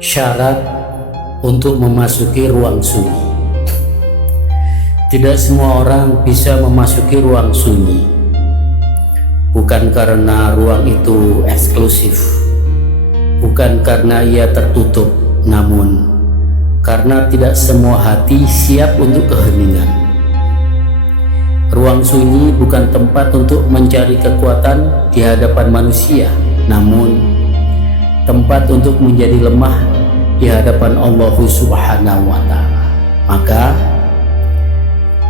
Syarat untuk memasuki ruang sunyi. Tidak semua orang bisa memasuki ruang sunyi, bukan karena ruang itu eksklusif, bukan karena ia tertutup, namun karena tidak semua hati siap untuk keheningan. Ruang sunyi bukan tempat untuk mencari kekuatan di hadapan manusia, namun tempat untuk menjadi lemah di hadapan Allah Subhanahu wa Ta'ala. Maka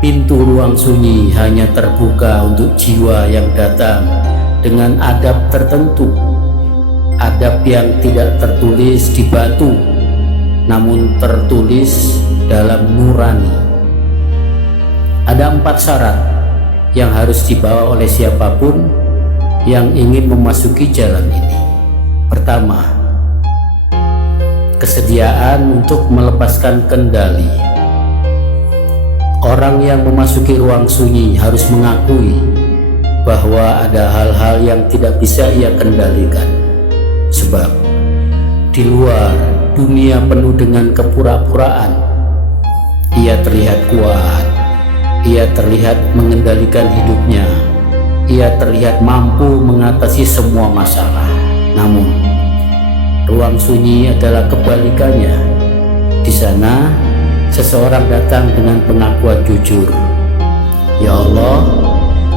pintu ruang sunyi hanya terbuka untuk jiwa yang datang dengan adab tertentu, adab yang tidak tertulis di batu namun tertulis dalam nurani. Ada 4 syarat yang harus dibawa oleh siapapun yang ingin memasuki jalan ini. Pertama, kesediaan untuk melepaskan kendali. Orang yang memasuki ruang sunyi harus mengakui bahwa ada hal-hal yang tidak bisa ia kendalikan, sebab di luar dunia penuh dengan kepura-puraan. Ia terlihat kuat, ia terlihat mengendalikan hidupnya, ia terlihat mampu mengatasi semua masalah. Namun ruang sunyi adalah kebalikannya. Di sana seseorang datang dengan pengakuan jujur, "Ya Allah,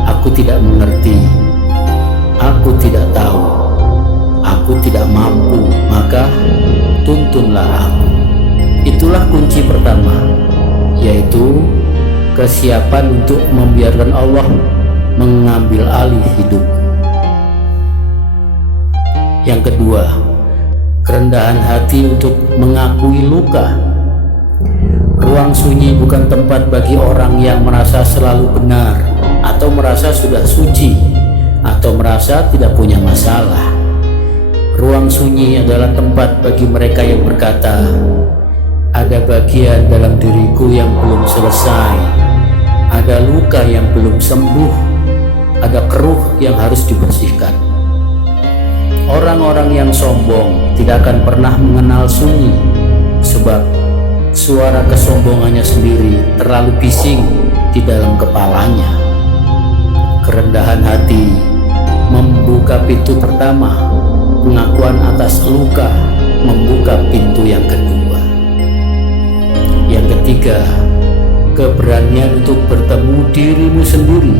aku tidak mengerti, aku tidak tahu, aku tidak mampu, maka tuntunlah aku." Itulah kunci pertama, yaitu kesiapan untuk membiarkan Allah mengambil alih hidup. Yang kedua, kerendahan hati untuk mengakui luka. Ruang sunyi bukan tempat bagi orang yang merasa selalu benar, atau merasa sudah suci, atau merasa tidak punya masalah. Ruang sunyi adalah tempat bagi mereka yang berkata, "Ada bagian dalam diriku yang belum selesai, ada luka yang belum sembuh, ada keruh yang harus dibersihkan." Orang-orang yang sombong tidak akan pernah mengenal sunyi, sebab suara kesombongannya sendiri terlalu bising di dalam kepalanya. Kerendahan hati membuka pintu pertama, pengakuan atas luka membuka pintu yang kedua. Yang ketiga, keberanian untuk bertemu dirimu sendiri.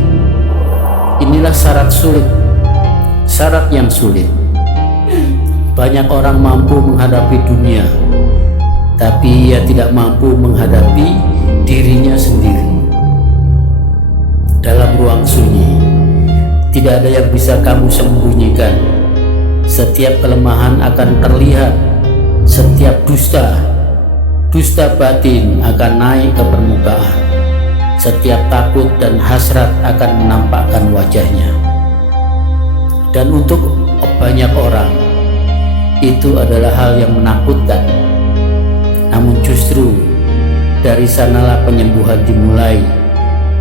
Inilah syarat sulit, syarat yang sulit. Banyak orang mampu menghadapi dunia, tapi ia tidak mampu menghadapi dirinya sendiri. Dalam ruang sunyi, tidak ada yang bisa kamu sembunyikan. Setiap kelemahan akan terlihat, setiap dusta batin akan naik ke permukaan, setiap takut dan hasrat akan menampakkan wajahnya. Dan untuk banyak orang, itu adalah hal yang menakutkan. Namun justru dari sanalah penyembuhan dimulai,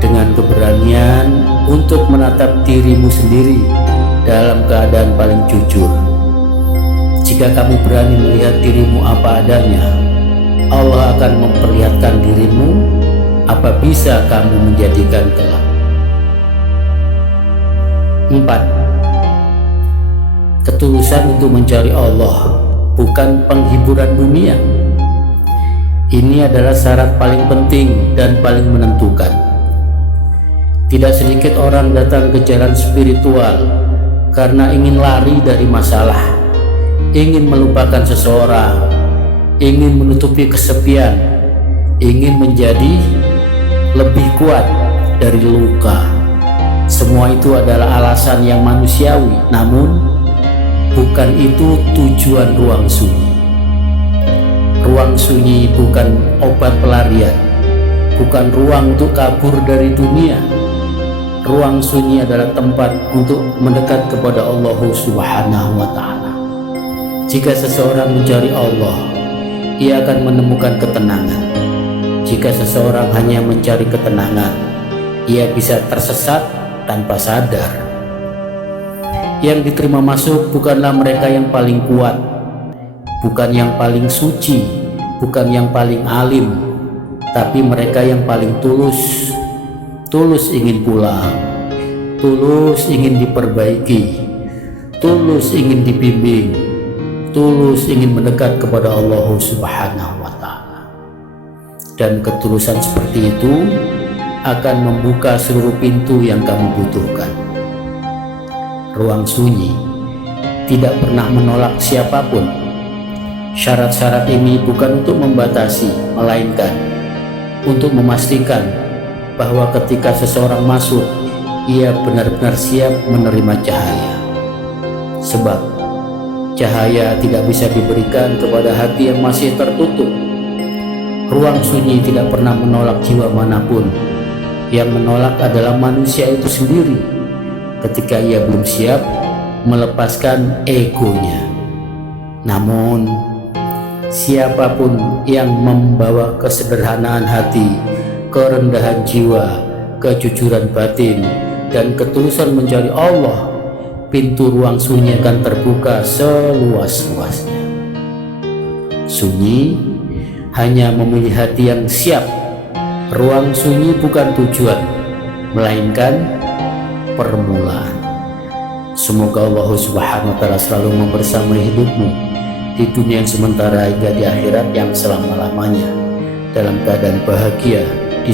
dengan keberanian untuk menatap dirimu sendiri dalam keadaan paling jujur. Jika kamu berani melihat dirimu apa adanya, Allah akan memperlihatkan dirimu apa bisa kamu menjadikan kelak. 4. Ketulusan untuk mencari Allah, bukan penghiburan dunia. Ini adalah syarat paling penting dan paling menentukan. Tidak sedikit orang datang ke jalan spiritual karena ingin lari dari masalah, ingin melupakan seseorang, ingin menutupi kesepian, ingin menjadi lebih kuat dari luka. Semua itu adalah alasan yang manusiawi, namun bukan itu tujuan ruang sunyi. Ruang sunyi bukan obat pelarian, bukan ruang untuk kabur dari dunia. Ruang sunyi adalah tempat untuk mendekat kepada Allah Subhanahu wa Ta'ala. Jika seseorang mencari Allah, ia akan menemukan ketenangan. Jika seseorang hanya mencari ketenangan, ia bisa tersesat tanpa sadar. Yang diterima masuk bukanlah mereka yang paling kuat, bukan yang paling suci, bukan yang paling alim, tapi mereka yang paling tulus. Tulus ingin pulang, tulus ingin diperbaiki, tulus ingin dibimbing, tulus ingin mendekat kepada Allah Subhanahu wa Ta'ala. Dan ketulusan seperti itu akan membuka seluruh pintu yang kamu butuhkan. Ruang sunyi tidak pernah menolak siapapun. Syarat-syarat ini bukan untuk membatasi, melainkan untuk memastikan bahwa ketika seseorang masuk, ia benar-benar siap menerima cahaya. Sebab cahaya tidak bisa diberikan kepada hati yang masih tertutup. Ruang sunyi tidak pernah menolak jiwa manapun. Yang menolak adalah manusia itu sendiri ketika ia belum siap melepaskan egonya. Namun siapapun yang membawa kesederhanaan hati, kerendahan jiwa, kejujuran batin, dan ketulusan mencari Allah, pintu ruang sunyi akan terbuka seluas-luasnya. Sunyi hanya memilih hati yang siap. Ruang sunyi bukan tujuan, melainkan permulaan. Semoga Allah Subhanahu wa Ta'ala selalu membersamai hidupmu di dunia yang sementara hingga di akhirat yang selama-lamanya dalam keadaan bahagia di